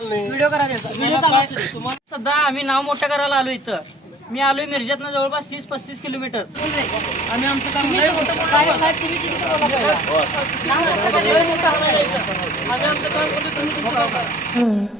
Video करा त्याचा video चालू सध्या आम्ही नाव मोठं करायला आलो इथं मी आलोय मिरजेतनं जवळपास तीस पस्तीस किलोमीटर आम्ही आमचं काम लय मोठं? नाव इथं. आम्ही आमचं काम करतो, तुम्ही तुमचं काम करा.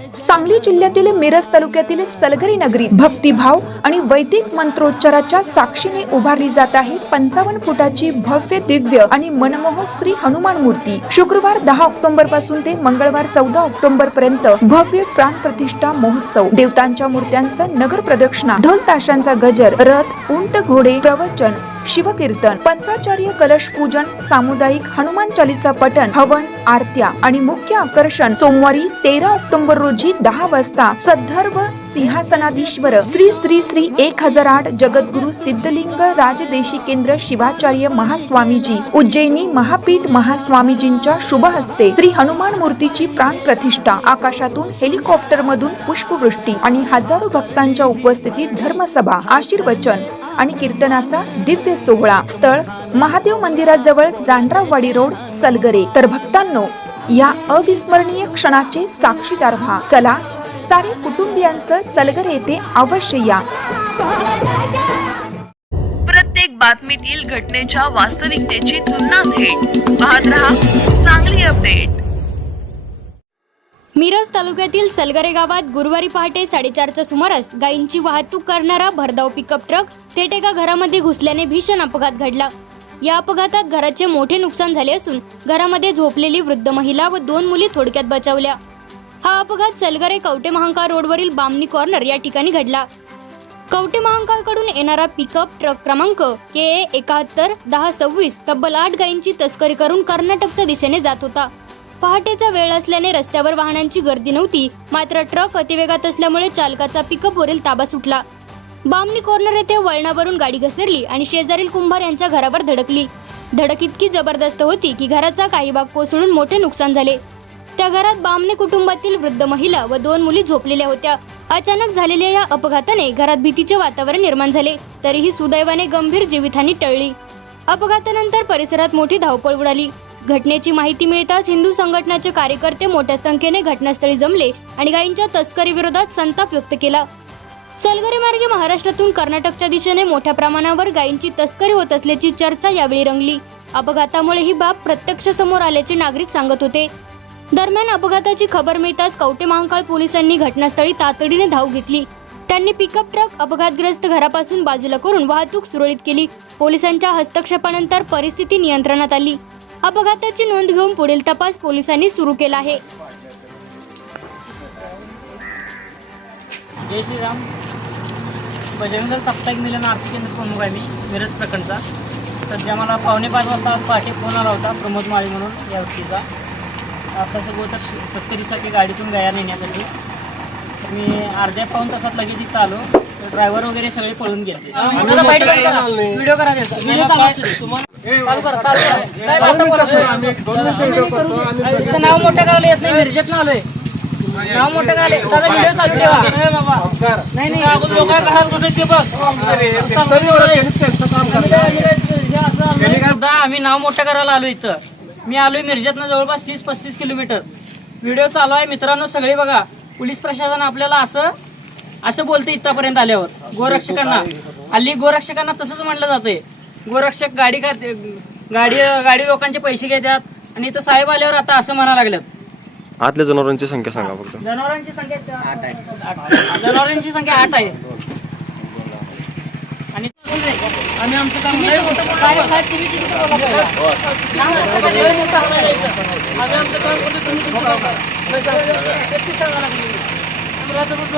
सांगली जिल्ह्यातील मिरज तालुक्यातील सलगरी नगरी भक्तिभाव आणि वैदिक मंत्रोच्चाराच्या साक्षीने उभारली जात आहे. पंचावन्न फुटाची भव्य दिव्य आणि मनमोहक श्री हनुमान मूर्ती. शुक्रवार दहा ऑक्टोबरपासून ते मंगळवार चौदा ऑक्टोबर पर्यंत भव्य प्राण प्रतिष्ठा महोत्सव. देवतांच्या मूर्त्यांचं नगर प्रदक्षिणा ढोल ताशांचा गजर रथ उंट घोडे प्रवचन शिवकीर्तन पंचाचार्य कलश पूजन सामुदायिक हनुमान चालीसा पठण हवन आरत्या आणि मुख्य आकर्षण सोमवारी तेरा ऑक्टोबर रोजी दहा वाजता सद्धर्व सिंहासनाधीश्वर श्री श्री श्री एक हजार आठ जगद्गुरु सिद्धलिंग राजदेशी केंद्र शिवाचार्य महास्वामीजी उज्जैनी महापीठ महास्वामीजींच्या शुभ हस्ते श्री हनुमान मूर्तीची प्राण प्रतिष्ठा आकाशातून हेलिकॉप्टर मधून पुष्पवृष्टी आणि हजारो भक्तांच्या उपस्थितीत धर्मसभा आशीर्वचन आणि कीर्तनाचा दिव्य सोहळा स्थळ महादेव मंदिराजवळ जांडरावाडी रोड सलगरे. तर भक्तांनो या अविस्मरणीय क्षणाचे साक्षीदार व्हा. चला सारे कुटुंबियांसह सलगरे येथे अवश्य या. प्रत्येक बातमीतील घटनेच्या वास्तविकतेची तुलना थेट. पाहत रहा चांगली अपडेट. मिरज तालुक्यातील सलगरे गावात गुरुवारी पहाटे साडेचारच्या सुमारास गायींची वाहतूक करणारा भरधाव पिकअप ट्रक थेट एका घरामध्ये घुसल्याने भीषण अपघात घडला. या अपघातात घराचे मोठे नुकसान झाले असून घरामध्ये झोपलेली वृद्ध महिला व दोन मुली थोडक्यात बचावल्या. हा अपघात सलगरे कवटे महांकाळ रोडवरील बामणी कॉर्नर या ठिकाणी घडला. कवटे महांकाळकडून येणारा पिकअप ट्रक क्रमांक के ए एकाहत्तर दहा सव्वीस तब्बल आठ गायींची तस्करी करून कर्नाटकच्या दिशेने जात होता. पहाटेचा वेळ असल्याने रस्त्यावर वाहनांची गर्दी नव्हती मात्र ट्रक अतिवेगात असल्यामुळे चालकाचा पिकअपवरील ताबा सुटला. बामणी कॉर्नर येथे वळणावरून गाडी घसरली आणि शेजारील कुंभार यांच्या घरावर धडकली. धडक इतकी जबरदस्त होती की घराचा काही भाग कोसळून मोठे नुकसान झाले. त्या घरात बामणे कुटुंबातील वृद्ध महिला व दोन मुली झोपलेल्या होत्या. अचानक झालेल्या या अपघाताने घरात भीतीचे वातावरण निर्माण झाले तरीही सुदैवाने गंभीर जीवितहानी टळली. अपघातानंतर परिसरात मोठी धावपळ उडाली. घटनेची माहिती मिळताच हिंदू संघटनाचे कार्यकर्ते मोठ्या संख्येने घटनास्थळी जमले आणि गायींच्या तस्करी विरोधात संताप व्यक्त केला. सलगरी मार्गे महाराष्ट्रातून कर्नाटकच्या दिशेने मोठ्या प्रमाणावर गायींची तस्करी होत असल्याची चर्चा यावेळी रंगली. अपघातामुळे ही बाब प्रत्यक्ष समोर आल्याचे नागरिक सांगत होते. दरम्यान अपघाताची खबर मिळताच कवटे महांकाळ पोलिसांनी घटनास्थळी तातडीने धाव घेतली. त्यांनी पिकअप ट्रक अपघातग्रस्त घरापासून बाजूला करून वाहतूक सुरळीत केली. पोलिसांच्या हस्तक्षेपानंतर परिस्थिती नियंत्रणात आली. अपघाताची नोंद घेऊन पुढील तपास पोलिसांनी सुरू केला आहे. जय श्रीराम. बजरंगदल साप्ताहिक मिलन आर्थिक केंद्र प्रमुख आहे मी मिरज प्रकरणचा. सध्या मला पावणे पाच वाजता आज पहाटे फोन आला होता प्रमोद माळी म्हणून या व्यक्तीचा. आपल्या सगोदर श- तस्करीसाठी गाडीतून गाया नेण्यासाठी तर मी अर्ध्या पाऊन तासात लगेच इथं आलो ड्रायव्हर वगैरे सगळे पळून गेले व्हिडिओ करा त्याचा व्हिडिओ चालू असू दे. तुम्हाला चालू करा चालू करा काय आता बोला इथं नाव मोठं करायला येत नाही मिरजेत आलोय नाव मोठं करायला दादा व्हिडिओ चालू ठेवा नाही नाही आम्ही नाव मोठं करायला आलो इथं मी आलोय मिरजेतनं जवळपास तीस पस्तीस किलोमीटर. व्हिडिओ चालू आहे. मित्रांनो सगळे बघा पोलीस प्रशासन आपल्याला असं असं बोलते इथपर्यंत आल्यावर. गोरक्षकांना. हल्ली गोरक्षकांना तसंच म्हटलं जातंय. गोरक्षक गाडी का गाडी गाडी लोकांचे पैसे घेतात आणि इथं साहेब आल्यावर आता असं म्हणायला लागल्यात. आतल्या जनावरांची संख्या सांगा फक्त. जनावरांची संख्या जनावरांची संख्या आठ आहे. आणि आम्ही आमचं काम लय मोठं मोठं आहे. साहेब, तुम्ही किती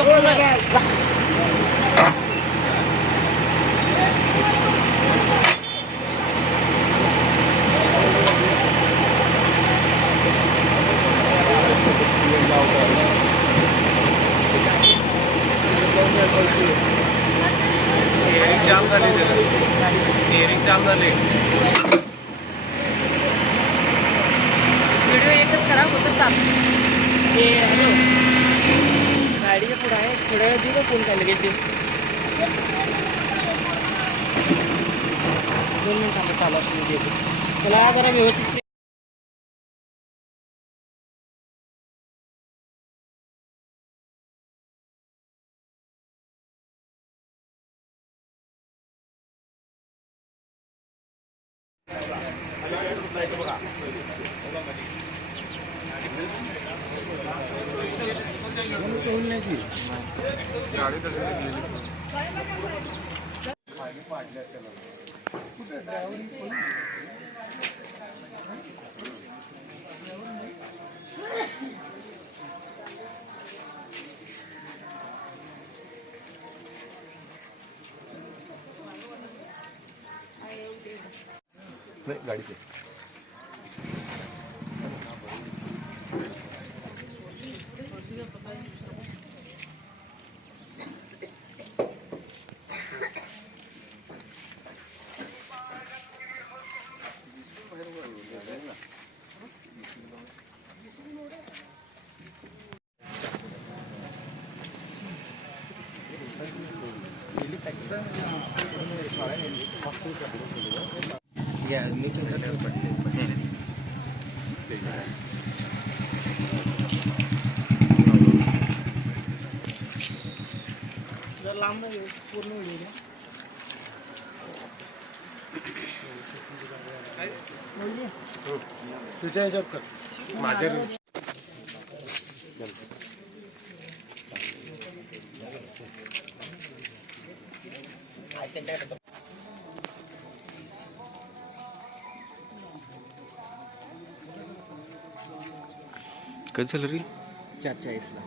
बोला. खाली जाम झाले व्हिडिओ एकच करा होतं चालू. हे हॅलो. गाडीच्या पुढं आहे थोड्या वेळ दिलं फोन काय लगेच दोन मिनिटांना चालू असून त्याला जरा व्यवस्थित जर नाही पूर्ण व्हिडिओ द्या तुझ्या ह्याच्यावर कर. माझ्या कधी झालं रील चार चाळीसला